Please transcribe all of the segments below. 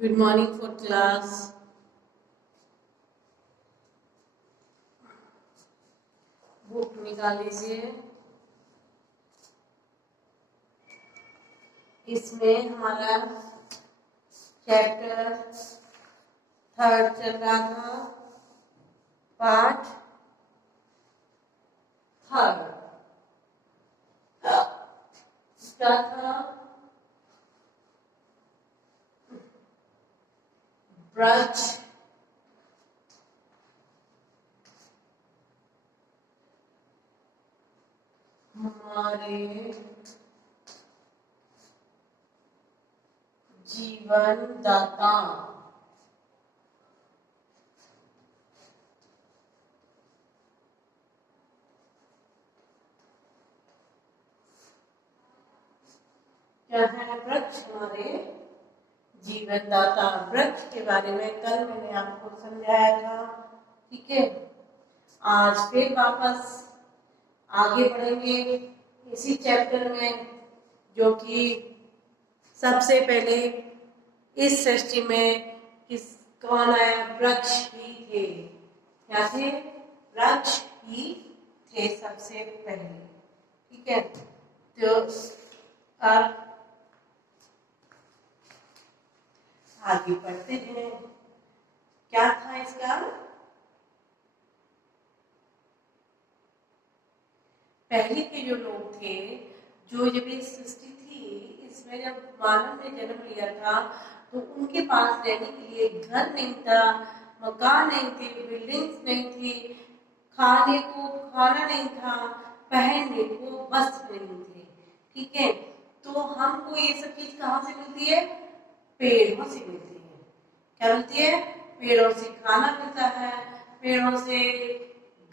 Good morning for class. Book निकाल लीजिए। इसमें हमारा चैप्टर 3 चल रहा था, पार्ट 3 क्या था? ब्रज हमारे जीवन दाता। क्या है? वृक्ष हमारे जीवन दाता। वृक्ष के बारे में कल मैंने आपको समझाया था, ठीक है। आज फिर वापस आगे बढ़ेंगे इसी चैप्टर में, जो कि सबसे पहले इस सृष्टि में कौन आया? वृक्ष ही थे। क्या थे? वृक्ष ही थे सबसे पहले, ठीक है। तो अब आगे बढ़ते हैं। क्या था इसका? पहले के जो लोग थे, जो जब ये सृष्टि थी, इसमें जब मानव ने जन्म लिया था, तो उनके पास रहने के लिए घर नहीं था, मकान नहीं थे, बिल्डिंग्स नहीं थी, खाने को खाना नहीं था, पहनने को वस्त्र नहीं थे, ठीक है। तो हमको ये सब चीज कहाँ से मिलती है? पेड़ों से मिलती है। क्या मिलती है? पेड़ों से खाना मिलता है, पेड़ों से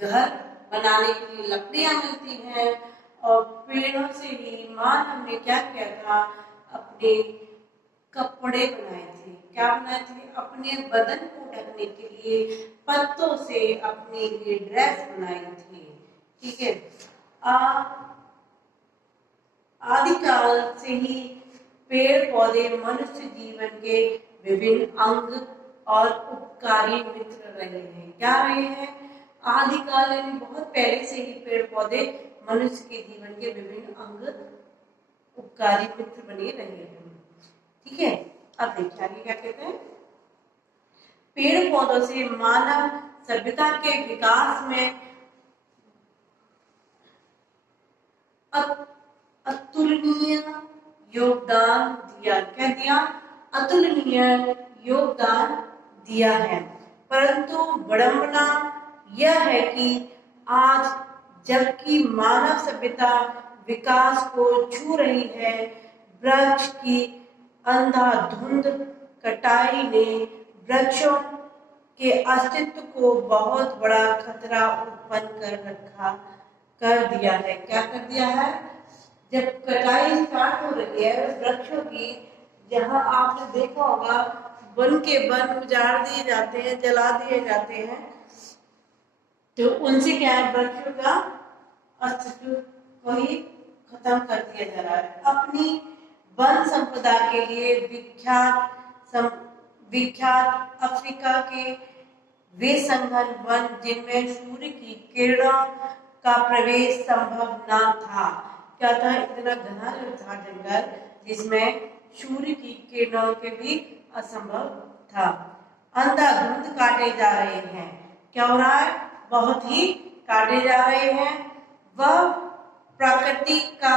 घर बनाने के लिए लकड़ियां मिलती हैं, और पेड़ों से ही मानव ने क्या किया था? अपने कपड़े बनाए थे। क्या बनाए थे? अपने बदन को ढकने के लिए पत्तों से अपने लिए ड्रेस बनाई थी, ठीक है। आदिकाल से ही पेड़ पौधे मनुष्य जीवन के विभिन्न अंग और उपकारी मित्र रहे हैं। क्या रहे हैं? आदिकाल यानी बहुत पहले से ही पेड़ पौधे मनुष्य के जीवन के विभिन्न अंग उपकारी मित्र बने रहे हैं, ठीक है। अब देखिए आगे क्या कहते हैं। पेड़ पौधों से मानव सभ्यता के विकास में अतुलनीय योगदान दिया। क्या दिया? अतुलनीय योगदान दिया है। परंतु विडंबना यह है कि आज जबकि मानव सभ्यता विकास को छू रही है, वृक्ष की अंधाधुंध कटाई ने वृक्षों के अस्तित्व को बहुत बड़ा खतरा उत्पन्न कर दिया है। क्या कर दिया है? जब कटाई स्टार्ट हो रही है वृक्षों की, जहां आपने देखा होगा वन के वन उजाड़ दिए जाते हैं, जला दिए जाते हैं, तो उनसे क्या है? वृक्षों का अस्तित्व को ही खत्म कर दिया जा रहा है। अपनी वन संपदा के लिए विख्यात अफ्रीका के वे संघन वन जिनमें सूर्य की किरणों का प्रवेश संभव न था। क्या था? इतना घना जो था जंगल, जिसमें सूर्य की किरणों के भी असंभव था। अंधाधुंध काटे जा रहे हैं। क्या हो रहा है? बहुत ही काटे जा रहे हैं। वह प्रकृति का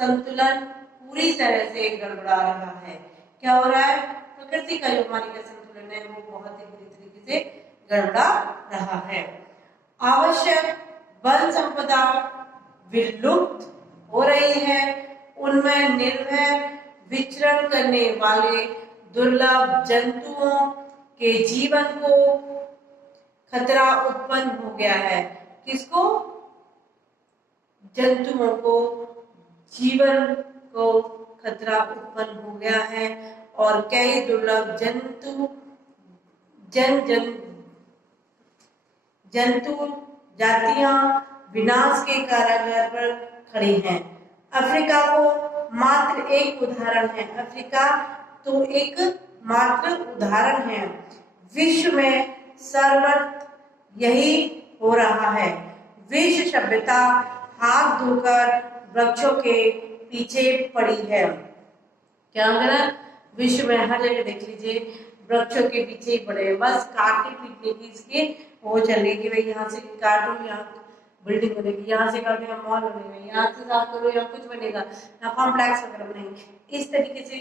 संतुलन पूरी तरह से गड़बड़ा रहा है। क्या हो रहा है? प्रकृति का जो हमारी का संतुलन है वो बहुत ही बुरी तरीके से गड़बड़ा रहा है। आवश्यक वन संपदा विलुप्त हो रही है। उनमें निर्भय विचरण करने वाले दुर्लभ जंतुओं के जीवन को खतरा उत्पन्न हो गया है। किसको? जंतुओं को जीवन को खतरा उत्पन्न हो गया है, और कई दुर्लभ जंतु जातियां विनाश के कारागार पर खड़ी हैं। अफ्रीका को मात्र एक उदाहरण है। अफ्रीका तो एक मात्र उदाहरण हैं। विश्व में सर्वत्र यही हो रहा है। विश्व सभ्यता हाथ धोकर वृक्षों के पीछे पड़ी है। क्या होगा? विश्व में हर जगह देख लीजिए वृक्षों के पीछे ही पड़े हैं, बस काटने पीटने की इसकी वो चल रही कि भाई यहाँ से काटो, यहाँ बिल्डिंग बनेगी, यहाँ से काटो यहाँ मॉल बनेगा, यहाँ से साफ करो यहाँ कुछ बनेगा, यहाँ कॉम्प्लेक्स वगैरह बनेंगे। इस तरीके से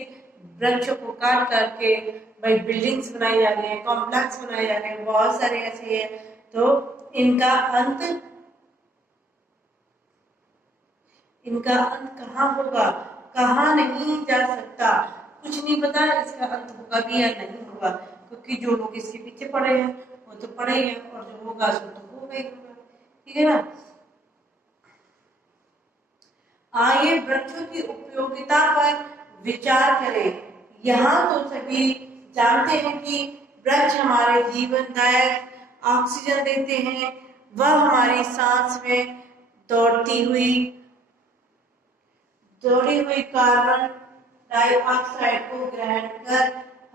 वृक्षों को काट करके भाई बिल्डिंग्स बनाई जा रही है, कॉम्प्लेक्स बनाए जा रहे हैं, बहुत सारे ऐसे हैं। तो इनका अंत कहाँ होगा? कहाँ नहीं जा सकता, कुछ नहीं पता इसका अंत होगा भी या नहीं होगा, क्योंकि जो लोग इसके पीछे पड़े हैं वो तो पड़े ही हैं, और जो होगा सो तो होगा ही होगा। ठीक है ना? आइए वृक्षों की उपयोगिता पर विचार करें। यहाँ तो सभी जानते हैं कि वृक्ष हमारे जीवनदायक ऑक्सीजन देते हैं। वह हमारी सांस में दौड़ी हुई कार्बन डाइऑक्साइड को ग्रहण कर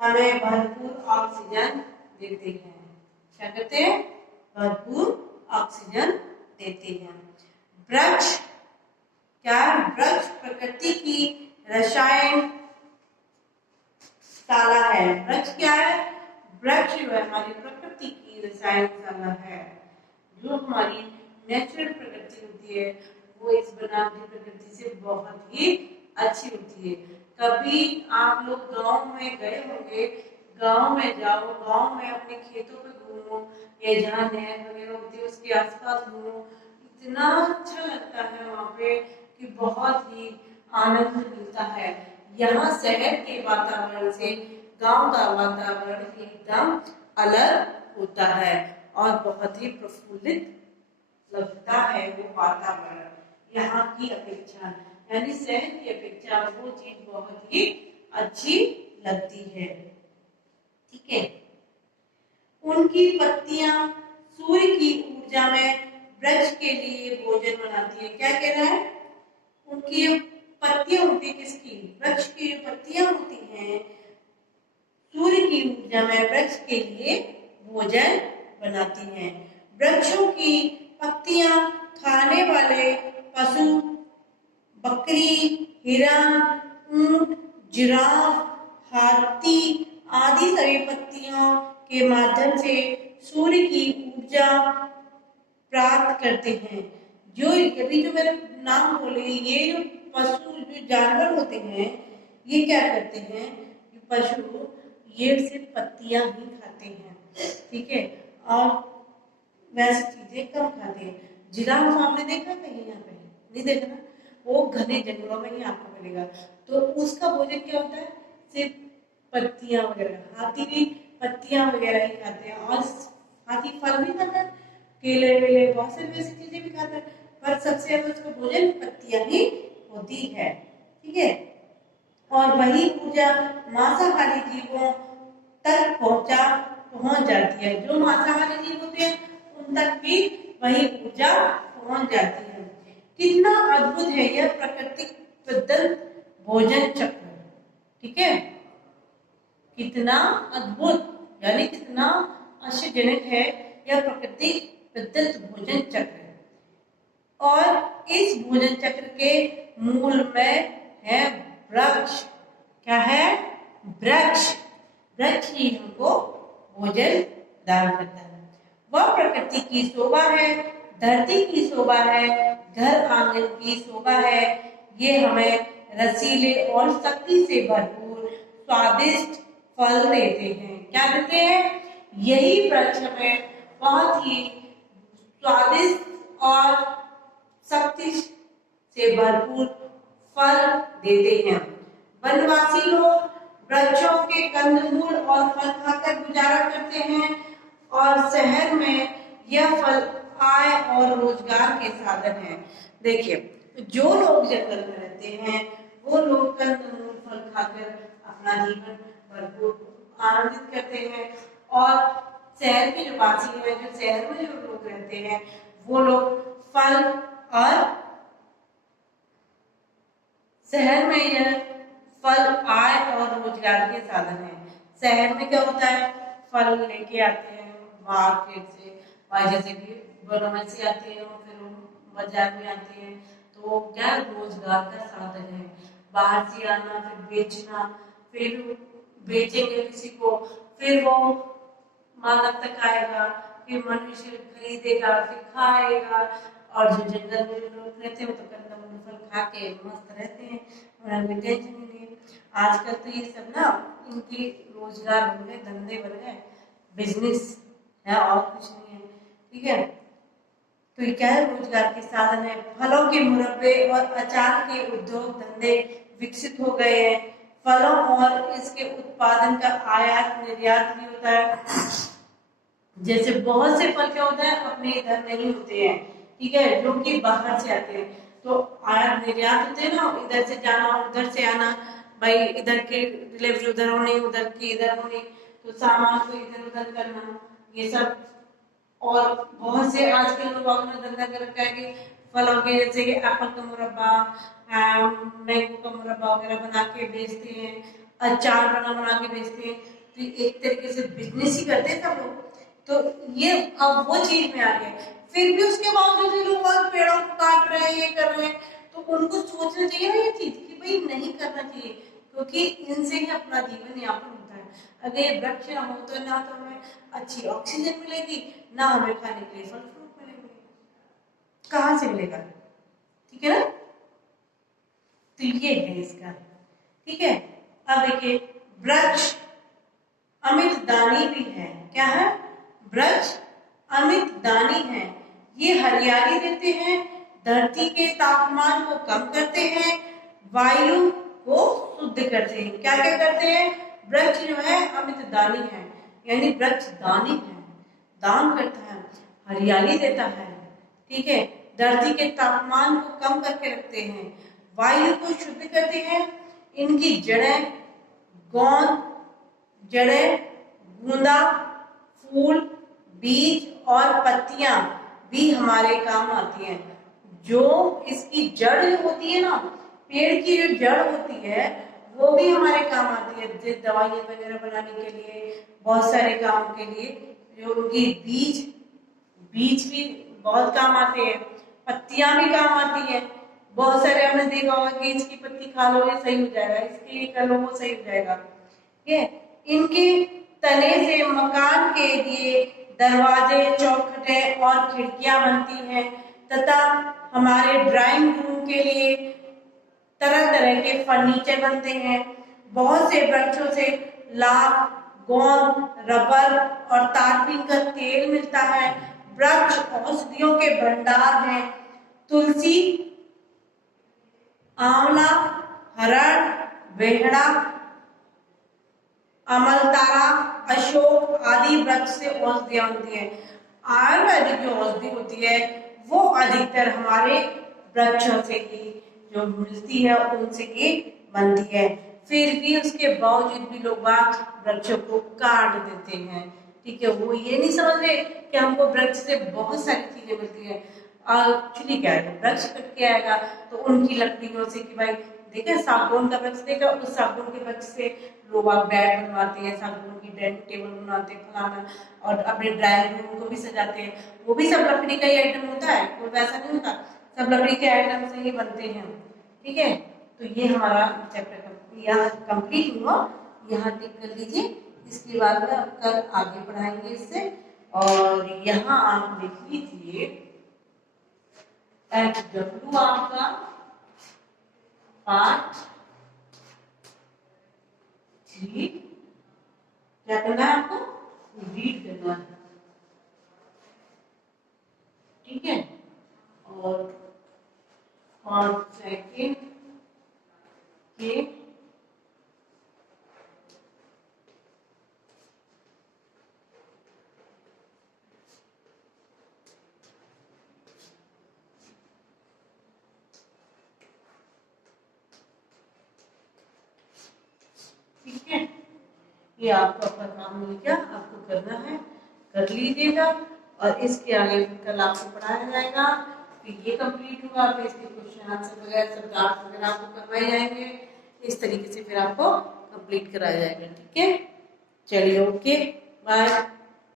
हमें भरपूर ऑक्सीजन देते हैं। क्या करते हैं? भरपूर ऑक्सीजन देते हैं। वृक्ष क्या है? वृक्ष प्रकृति की रसायन शाला है। वृक्ष क्या है? वृक्ष जो है हमारी प्रकृति की रसायन शाला है। जो हमारी नेचुरल प्रकृति होती है वो इस बनावटी प्रकृति से बहुत ही अच्छी होती है। कभी आप लोग गांव में गए होंगे, गांव में जाओ, गांव में अपने खेतों पे घूमो या जहाँ नहर वगैरह होती है उसके आसपास घूमो, इतना अच्छा लगता है वहाँ पे कि बहुत ही आनंद मिलता है। यहाँ शहर के वातावरण से गांव का वातावरण एकदम अलग होता है और बहुत ही प्रफुल्लित लगता है वो वातावरण यहाँ की अपेक्षा, यानी शहर की अपेक्षा वो चीज बहुत ही अच्छी लगती है। ठीक है? उनकी पत्तियां सूर्य की ऊर्जा में वृक्ष के लिए भोजन बनाती है। क्या कह रहा है? उनकी पत्तियां होती है किसकी? वृक्ष की जो पत्तियां होती हैं सूर्य की ऊर्जा में वृक्ष के लिए भोजन बनाती हैं। वृक्षों की पत्तियां खाने वाले पशु बकरी, हिरण, ऊंट, जिराफ, हाथी आदि सभी पत्तियों के माध्यम से सूर्य की ऊर्जा प्राप्त करते हैं। जो अभी जो मैंने नाम बोले, ये जो पशु जो जानवर होते हैं ये क्या करते हैं? पशु ये सिर्फ पत्तियां ही खाते हैं। ठीक है? और वैसी चीजें कम खाते हैं। जिराफ आपने देखा कहीं? यहाँ पे नहीं देखा ना? वो घने जंगलों में ही आपको मिलेगा। तो उसका भोजन क्या होता है? सिर्फ पत्तियां वगैरह। हाथी भी पत्तियां वगैरह ही खाते हैं, और हाथी फल भी खाता है, केले वेले बहुत सारी वैसी चीजें भी खाता है, पर सबसे ज्यादा उसका भोजन पत्तियां ही होती है। ठीक है? और वही ऊर्जा मांसाहारी जीवों तक पहुंच जाती है। जो मांसाहारी जीव होते हैं उन तक भी वही ऊर्जा पहुंच जाती है। कितना अद्भुत है यह प्राकृतिक पद्धत भोजन चक्र। ठीक है? कितना अद्भुत यानी कितना आश्चर्यजनक है यह प्राकृतिक पद्धत भोजन चक्र। और इस भोजन चक्र के मूल में है वृक्ष। क्या है? वृक्ष। वृक्ष ही हमको भोजन प्रदान करता है। वह प्रकृति की शोभा है, धरती की शोभा है, घर आंगन की शोभा है। ये हमें रसीले और शक्ति से भरपूर स्वादिष्ट फल देते हैं। क्या देते हैं? यही वृक्ष हमें बहुत ही स्वादिष्ट और शक्ति से भरपूर फल देते हैं। वनवासी लोग वृक्षों के कंदमूल और फल खाकर गुजारा करते हैं, और शहर में यह फल आय और रोजगार के साधन है। देखिए, जो लोग जंगल में रहते हैं वो लोग कंदमूल फल खाकर अपना जीवन भरपूर आनंदित करते हैं, और शहर के जो वासी हैं, जो शहर में जो लोग रहते हैं वो लोग फल और शहर में यह फल आय और रोजगार के साधन है। शहर में क्या होता है, फल लेके आते हैं मार्केट से, और जैसे कि बनों से आते हैं और फिर बाजार में आते हैं, तो क्या रोजगार का साधन है। बाहर से आना, फिर बेचना, फिर बेचेंगे किसी को, फिर वो मानव तक आएगा, फिर मनुष्य खरीदेगा, फिर खाएगा। और जो जंगल में लोग रहते हैं वो तो कंदमूल फल खा के मस्त रहते हैं, उन्हें कोई टेंशन ही नहीं। आजकल तो ये सब ना इनकी रोजगार बन गए, धंधे बन गए, बिजनेस है और कुछ नहीं है। ठीक है, तो ये क्या है, रोजगार के साधन है। फलों के मुरब्बे और अचार के उद्योग धंधे विकसित हो गए हैं। फलों और इसके उत्पादन का आयात निर्यात भी होता है। जैसे बहुत से फल क्या होता है अपने इधर नहीं होते हैं, ठीक है, जो कि बाहर से आते हैं, तो आयात निर्यात होते हैं ना, इधर से जाना उधर से आना, भाई इधर के डिलीवरी उधर होने, उधर की इधर होने, तो सामान को इधर उधर करना, ये सब। और बहुत से आजकल लोग ने धंधा कर रखा है कि फलों के, जैसे कि एप्पल का मुरब्बा, मैंगो का मुरब्बा वगैरह बना के बेचते हैं, अचार बना के बेचते हैं। तो एक तरीके से बिजनेस ही करते हैं सब लोग। तो ये अब वो चीज में आ गए, फिर भी उसके बावजूद भी लोग और पेड़ों को काट रहे हैं, ये कर रहे हैं। तो उनको सोचना चाहिए ना ये चीज कि भाई नहीं करना चाहिए, क्योंकि इनसे ही अपना जीवन यापन होता है। अगर ये वृक्ष ना हो तो ना तो हमें अच्छी ऑक्सीजन मिलेगी, ना हमें खाने के लिए फल फ्रूट मिलेंगे, कहाँ से मिलेगा? ठीक है ना, तो ये है इसका। ठीक है, अब देखिए वृक्ष अमित दानी भी है। क्या है? वृक्ष अमित दानी है। ये हरियाली देते हैं, धरती के तापमान को कम करते हैं, वायु को शुद्ध करते हैं। क्या क्या करते हैं? वृक्ष जो है अमित दानी है, यानी वृक्ष दानी है, दान करता है, हरियाली देता है, ठीक है, धरती के तापमान को कम करके रखते हैं, वायु को शुद्ध करते हैं। इनकी जड़ें, गोंद, जड़ें, गूंदा, फूल, बीज और पत्तियां भी हमारे काम आती हैं। जो इसकी जड़ जो होती है ना, पेड़ की जो जड़ होती है वो भी हमारे काम आती है, जैसे दवाइयां वगैरह बनाने के लिए, बहुत सारे काम के लिए। जो उनकी बीज बीज भी बहुत काम आते हैं, पत्तियां भी काम आती है। बहुत सारे हमने देखा होगा कि इसकी पत्ती खा लो ये सही हो जाएगा, इसकी ये कर लो वो सही हो जाएगा। ठीक है, इनके तने से मकान के लिए दरवाजे, चौखटे और खिड़कियां बनती हैं, तथा हमारे ड्राइंग रूम के लिए तरह तरह के फर्नीचर बनते हैं। बहुत से वृक्षों से लाख, गोंद, रबर और तारपीन का तेल मिलता है। वृक्ष औषधियों के भंडार हैं। तुलसी, आंवला, हरड़, बेहड़ा, अमलतारा, अशोक आदि वृक्ष से औषधियां होती है। आयुर्वेदिक जो औषधि होती है वो अधिकतर हमारे वृक्षों से ही जो मिलती है उनसे ही बनती है। फिर भी उसके बावजूद भी लोग वृक्षों को काट देते हैं। ठीक है, वो ये नहीं समझ रहे कि हमको वृक्ष से बहुत सारी चीजें मिलती है। एक्चुअली क्या है, वृक्ष कट के आएगा तो उनकी लकड़ियों से, कि भाई देखे सागौन का वृक्ष देखा, उस सागौन के वृक्ष से लोग बेड बनवाते हैं, सागौन की डाइनिंग टेबल बनाते हैं, फलाना, और अपने ड्राइंग रूम को भी सजाते हैं। वो भी सब लकड़ी का ही आइटम होता है, कोई वैसा नहीं होता, सब लकड़ी के आइटम से ही बनते हैं। ठीक है, तो ये हमारा चैप्टर यहाँ कंप्लीट हुआ, यहाँ टिक कर लीजिए। इसके बाद में अब कल आगे पढ़ाएंगे इससे। और यहाँ आप लिख लीजिए FW आपका पार्ट 3। क्या करना है आपको? रीड करना है, ठीक है। और पार्ट सेकेंड के ठीक है, ये आपका अपना काम मिल गया, आपको करना है, कर लीजिएगा। और इसके आगे कल आपको पढ़ाया जाएगा, फिर ये कंप्लीट हुआ, फिर इसके क्वेश्चन आंसर वगैरह सब डाउट वगैरह आपको करवाए जाएंगे। इस तरीके से फिर आपको कंप्लीट कराया जाएगा। ठीक है। चलिए ओके बाय।